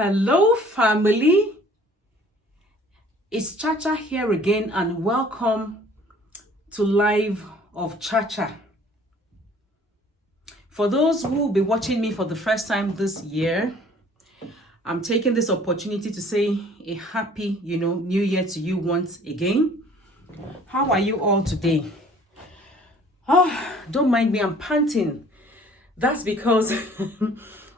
Hello family, it's Chacha here again and welcome to Live of Chacha. For those who will be watching me for the first time this year, I'm taking this opportunity to say a happy, new year to you once again. How are you all today? Oh, don't mind me, I'm panting. That's because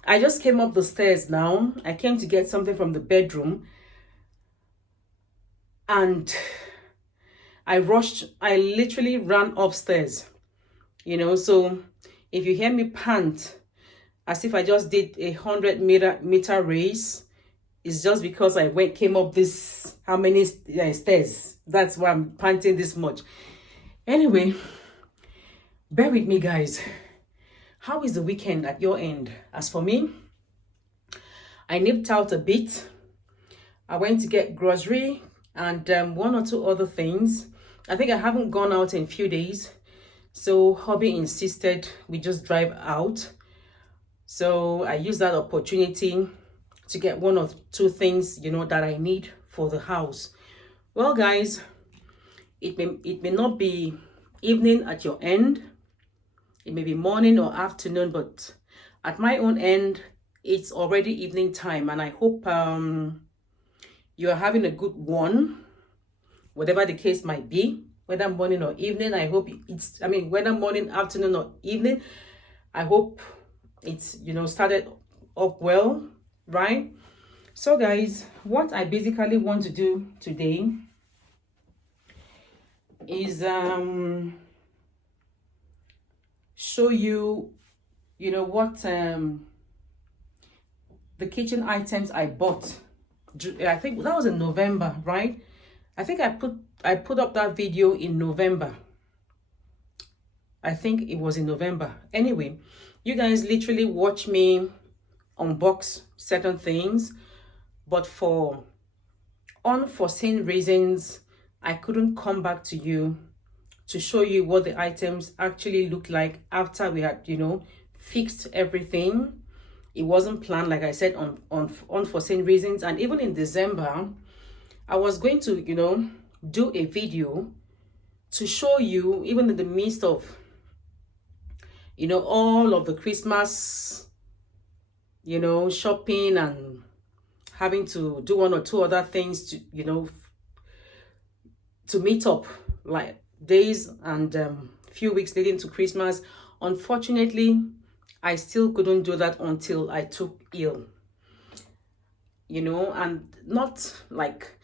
I just came up the stairs now. I came to get something from the bedroom and I literally ran upstairs, so if you hear me pant as if I just did a 100-meter race, it's just because I came up this, how many stairs? That's why I'm panting this much. Anyway, bear with me guys. How is the weekend at your end? As for me, I nipped out a bit. I went to get grocery and one or two other things. I think I haven't gone out in a few days, so hubby insisted we just drive out. So I used that opportunity to get one or two things, that I need for the house. Well guys, it may not be evening at your end. It may be morning or afternoon, but at my own end, it's already evening time, and I hope you're having a good one, whatever the case might be, whether morning or evening. I hope whether morning, afternoon, or evening, I hope it's, started up well, right? So guys, what I basically want to do today is show you, what the kitchen items I bought. I think that was in November, right? I think I put up that video in November. I think it was in November. Anyway, you guys literally watch me unbox certain things, but for unforeseen reasons, I couldn't come back to you to show you what the items actually look like after we had, fixed everything. It wasn't planned, like I said, on unforeseen reasons. And even in December, I was going to, do a video to show you, even in the midst of, all of the Christmas, shopping and having to do one or two other things to, to meet up, like days and few weeks leading to Christmas. Unfortunately, I still couldn't do that until I took ill, and not like,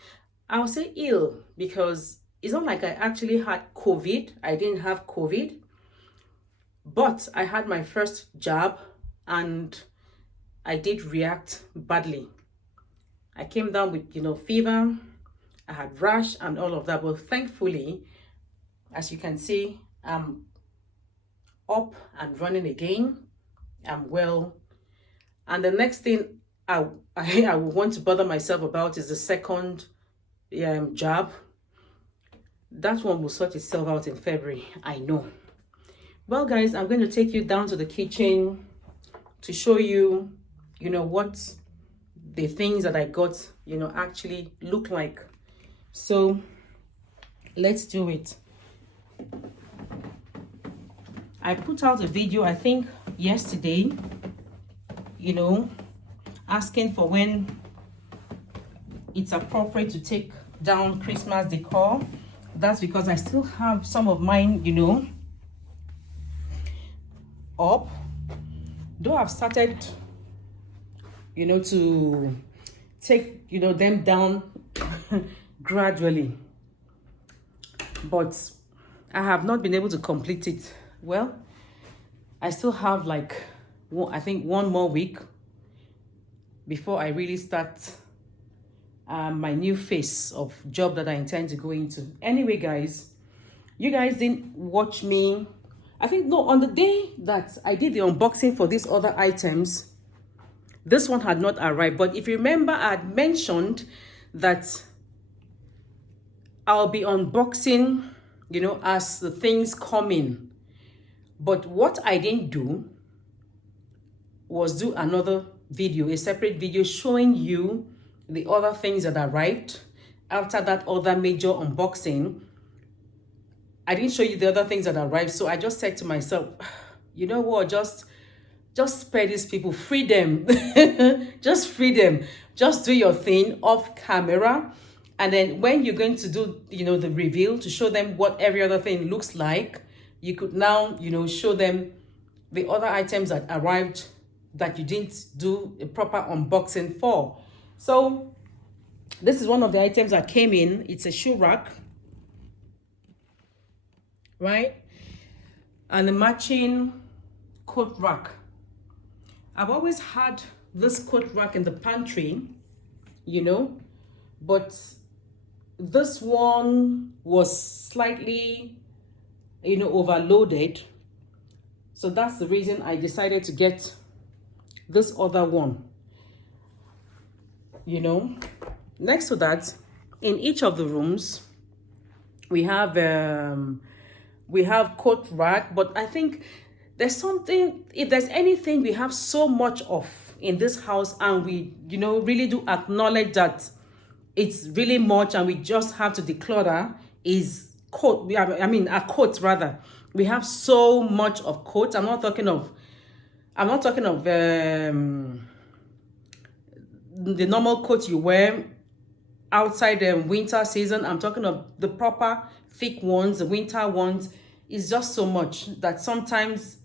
I'll say ill because it's not like I actually had COVID. I didn't have COVID, but I had my first jab and I did react badly. I came down with, fever, I had rash and all of that, but thankfully, as you can see, I'm up and running again. I'm well. And the next thing I would want to bother myself about is the second jab. That one will sort itself out in February, I know. Well guys, I'm going to take you down to the kitchen to show you, what the things that I got, actually look like. So let's do it. I put out a video, I think yesterday, asking for when it's appropriate to take down Christmas decor. That's because I still have some of mine, up. Though I've started, to take, them down gradually. But I have not been able to complete it. Well, I still have like, I think one more week before I really start my new phase of job that I intend to go into. Anyway, guys, you guys didn't watch me. I think, no, on the day that I did the unboxing for these other items, this one had not arrived. But if you remember, I had mentioned that I'll be unboxing, as the things come in. But what I didn't do was do another video, a separate video showing you the other things that arrived after that other major unboxing. I didn't show you the other things that arrived, so I just said to myself, you know what, just spare these people, free them. Just free them. Just do your thing off camera, and then when you're going to do, you know, the reveal to show them what every other thing looks like, you could now, you know, show them the other items that arrived that you didn't do a proper unboxing for. So this is one of the items that came in. It's a shoe rack, right? And a matching coat rack. I've always had this coat rack in the pantry, you know, but this one was slightly, you know, overloaded. So that's the reason I decided to get this other one, you know. Next to that, in each of the rooms, we have coat rack, but I think there's something, if there's anything we have so much of in this house, and we, you know, really do acknowledge that it's really much and we just have to declutter, is coat. I mean, a coat rather. We have so much of coats. I'm not talking of the normal coat you wear outside the winter season. I'm talking of the proper thick ones, the winter ones. It's just so much that sometimes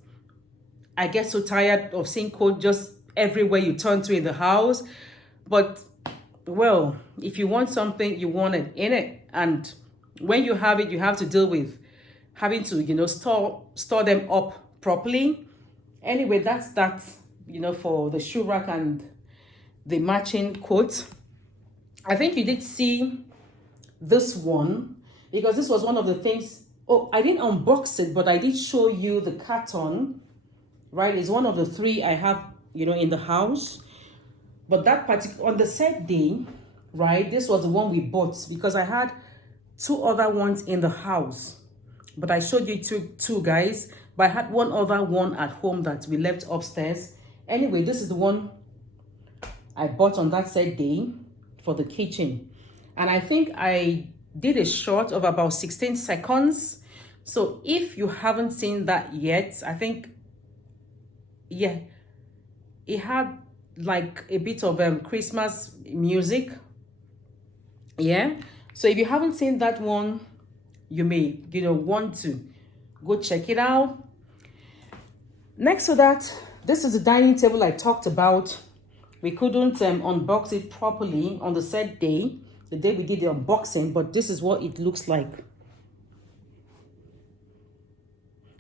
I get so tired of seeing coat just everywhere you turn to in the house. But, well, if you want something, you want it in it. And when you have it, you have to deal with having to, you know, store them up properly. Anyway, that's that, you know, for the shoe rack and the matching coat. I think you did see this one, because this was one of the things. Oh, I didn't unbox it, but I did show you the carton, right? It's one of the 3 I have, you know, in the house. But that particular, on the set day, right, this was the one we bought, because I had 2 other ones in the house. But I showed you two guys, but I had one other one at home that we left upstairs. Anyway, this is the one I bought on that set day for the kitchen. And I think I did a short of about 16 seconds. So if you haven't seen that yet, I think, yeah, it had like a bit of Christmas music. Yeah. So if you haven't seen that one, you may, you know, want to go check it out. Next to that, this is the dining table I talked about. We couldn't unbox it properly on the set day, the day we did the unboxing, but this is what it looks like.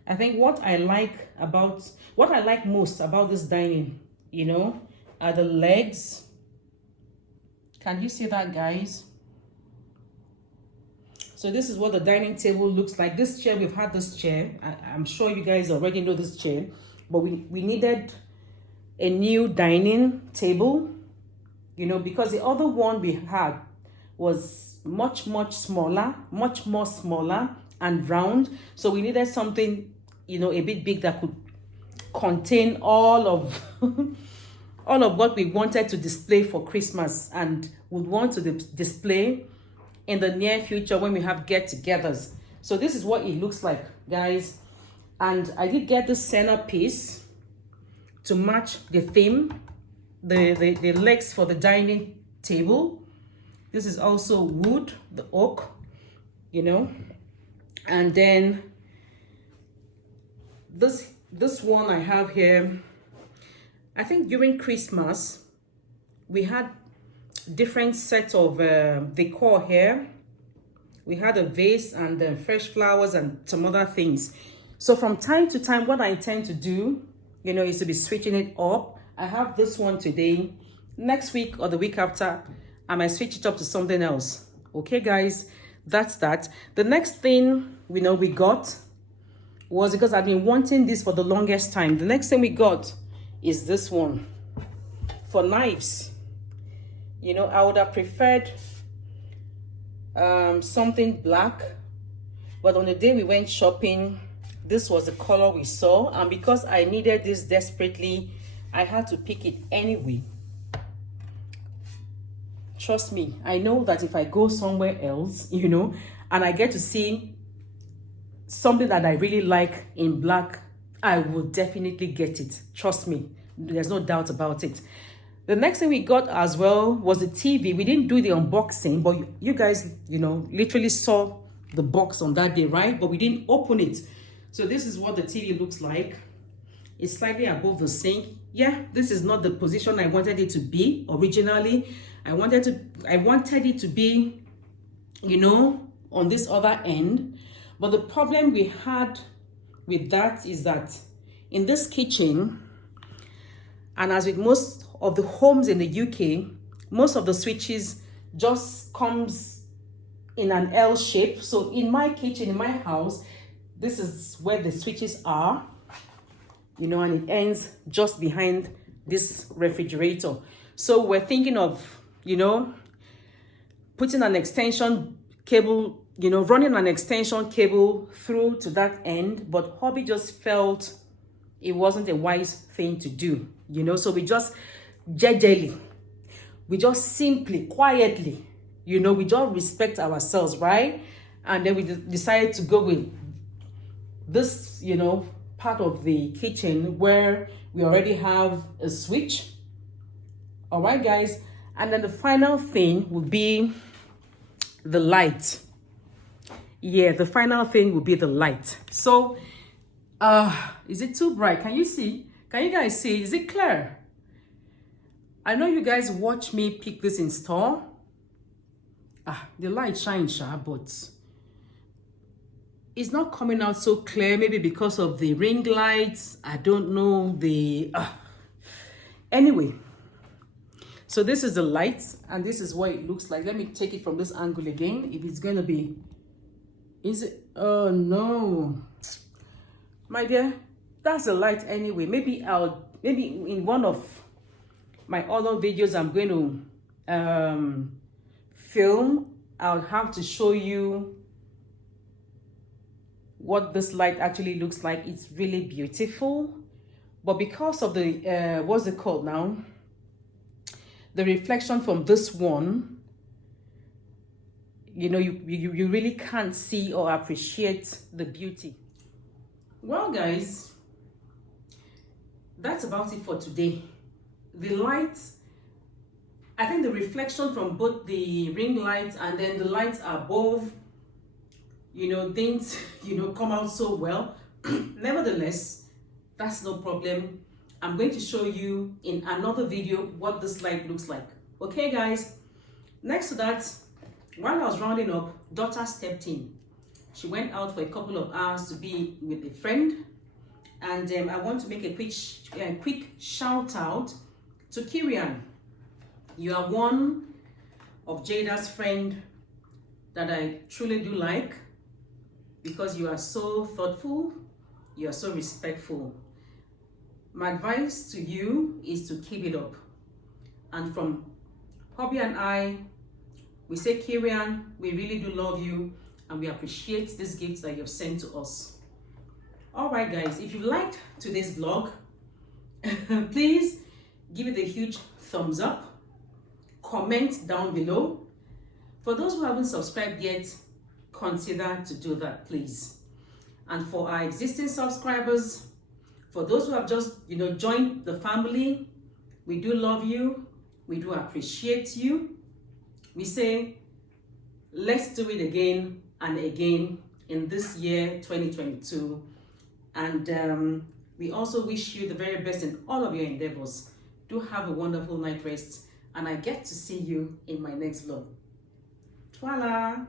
I think what I like most about this dining, you know, are the legs. Can you see that, guys? So this is what the dining table looks like. This chair, we've had this chair. I'm sure you guys already know this chair, but we needed a new dining table, you know, because the other one we had was much smaller, much more smaller and round. So we needed something, you know, a bit big that could contain all of all of what we wanted to display for Christmas and would want to display in the near future when we have get-togethers. So this is what it looks like, guys. And I did get the centerpiece to match the theme, the legs for the dining table. This is also wood, the oak, you know. And then this one I have here, I think during Christmas we had different sets of decor here. We had a vase and fresh flowers and some other things. So from time to time, what I intend to do, you know, is to be switching it up. I have this one today. Next week or the week after, I might switch it up to something else. Okay, guys, that's that. The next thing we got was, because I've been wanting this for the longest time, the next thing we got is this one for knives. You know, I would have preferred something black, but on the day we went shopping, this was the color we saw, and because I needed this desperately, I had to pick it anyway. Trust me, I know that if I go somewhere else, you know, and I get to see something that I really like in black, I will definitely get it. Trust me, there's no doubt about it. The next thing we got as well was the TV. We didn't do the unboxing, but you guys, you know, literally saw the box on that day, right? But we didn't open it. So this is what the TV looks like. It's slightly above the sink. Yeah, this is not the position I wanted it to be originally. I wanted it to be, you know, on this other end. But the problem we had with that is that in this kitchen, and as with most of the homes in the UK, most of the switches just comes in an L shape. So in my kitchen, in my house, this is where the switches are, you know, and it ends just behind this refrigerator. So we're thinking of, you know, putting an extension cable, you know, running an extension cable through to that end, but hubby just felt it wasn't a wise thing to do, you know. So we just simply, quietly, you know, we just respect ourselves, right? And then we decided to go with this, you know, part of the kitchen where we already have a switch. All right, guys. And then the final thing will be the light. Yeah, the final thing will be the light. So, is it too bright? Can you see? Can you guys see? Is it clear? I know you guys watch me pick this in store. The light shines sharp, but it's not coming out so clear. Maybe because of the ring lights. I don't know. Anyway. So this is the light, and this is what it looks like. Let me take it from this angle again. If it's going to be... Is it? Oh, no. My dear, that's the light anyway. Maybe in one of my other videos I'm going to film, I'll have to show you what this light actually looks like. It's really beautiful. But because of the, what's it called now? The reflection from this one, you know, you really can't see or appreciate the beauty. Well, guys, that's about it for today. The light, I think the reflection from both the ring lights and then the lights above, you know, didn't, you know, come out so well. Nevertheless, that's no problem. I'm going to show you in another video what this light looks like. Okay, guys? Next to that, while I was rounding up, daughter stepped in. She went out for a couple of hours to be with a friend. And I want to make a quick shout out to Kirian. You are one of Jada's friend that I truly do like, because you are so thoughtful, you are so respectful. My advice to you is to keep it up. And from hubby and I, we say, Kirian, we really do love you and we appreciate this gift that you've sent to us. All right, guys, if you liked today's vlog, please give it a huge thumbs up. Comment down below. For those who haven't subscribed yet, consider to do that, please. And for our existing subscribers, for those who have just, you know, joined the family, we do love you. We do appreciate you. We say, let's do it again and again in this year, 2022. And we also wish you the very best in all of your endeavors. Do have a wonderful night rest. And I get to see you in my next vlog. Voila!